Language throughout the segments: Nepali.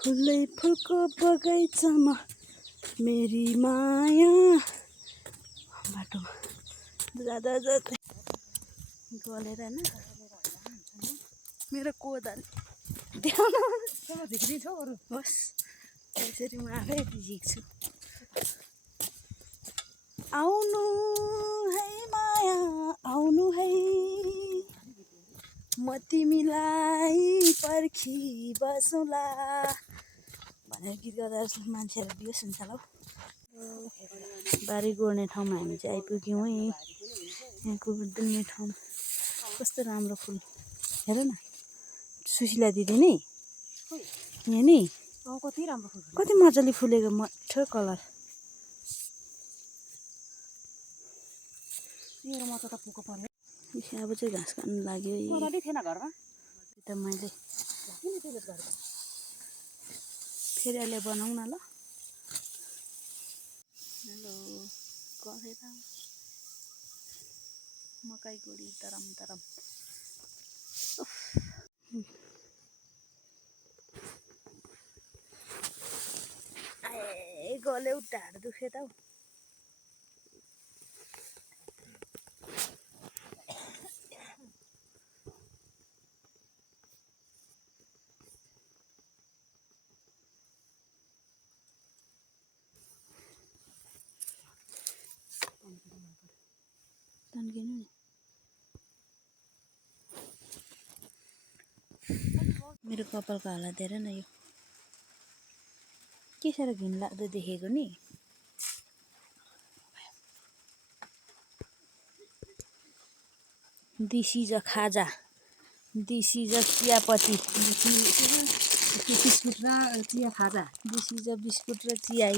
फुलै फुलको बगैँचामा मेरी माया बाटोमा जाँदा जाँदै गलेर होइन मेरो कोदाले होस् यसरी म आफै झिक्छु। आउनु है माया आउनु है म तिमीलाई पर्खी बसौँला भनेर गीत गाउँदा मान्छेहरू बिहोस हुन्छ होला हौ। बारी गोड्ने ठाउँमा हामी चाहिँ आइपुग्यौँ है। यहाँको डुल्ने ठाउँ कस्तो राम्रो फुल हेर न। सुशीला दिदी नि यहाँ नि कति राम्रो फुल कति मजाले फुलेको मठो कलर। मेरो म त पुको पर्यो अब चाहिँ घाँस खानु लाग्यो थिएन घरमा त मैले फेरि अहिले बनाउँ न ल। हेलो गरेर मकै गोडी तरम तरम ए गल्यो ढाड दुख्यो त हौ। तन्किनु नि मेरो कपालको हालत हेर न। यो के साह्रो घिनलाग्दो देखेको नि। दिस इज अ खाजा दिस इज अ चियापत्ती बिस्कुट र चिया खाजा दिस इज अ बिस्कुट र चिया।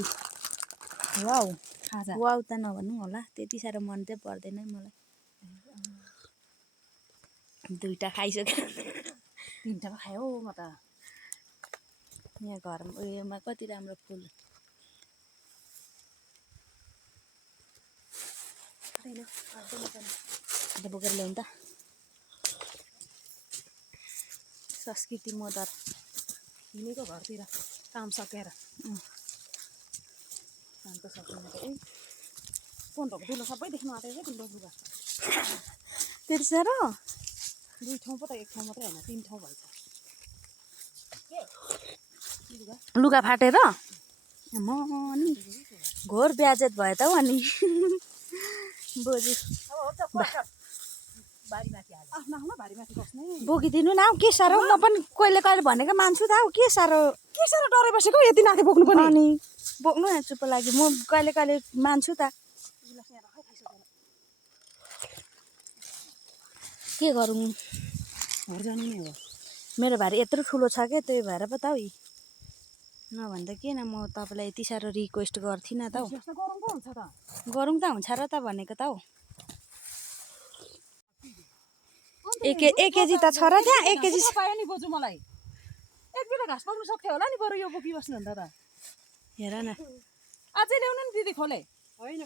वाउ खाजा वाउ त नभन्नु होला त्यति साह्रो मन चाहिँ पर्दैन मलाई। दुईटा खाइसक्यो। तिनवटा पो खायो म त। यहाँ घरमा उयोमा कति राम्रो फुल। बोकेर ल्याउँ त। संस्कृति मदर हिँडेको घरतिर काम सकेर काम त सकिन्छ है। पन्ध्रको दुलो सबै देख्नु आँटेको छ तिम्रो लुगा त्यति साह्रो दुई ठाउँ पो त एक ठाउँ मात्रै होइन तिन ठाउँ भएछ लुगा फाटेर म नि घोर ब्याजेत भयो त हौ। अनि बोजू आफ्नो आफ्नो भारीमाथि बस्ने बोकिदिनु न हौ के साह्रो। म पनि कहिले कहिले भनेको मान्छु त हौ के साह्रो डराइ बसेको यति नाथे बोक्नु पनि। अनि बोक्नु न चुप्प लागि म कहिले कहिले मान्छु त। के गरौँ घर जानु नै हो। मेरो भारी यत्रो ठुलो छ क्या त्यही भएर पो त हौ। नभन्दा किन म तपाईँलाई यति साह्रो रिक्वेस्ट गर्थिनँ त हौ। गरौँ पो हुन्छ त गरौँ त हुन्छ र त भनेको त हौ। एक केजी त छ र त्यहाँ 1 केजी पायो नि बोजू मलाई एक बिटा घाँस पाउनु सक्थ्यो होला नि बरु यो बोकी बस्नु भन्दा त। हेर न अझै ल्याउनु नि दिदी खोले होइन।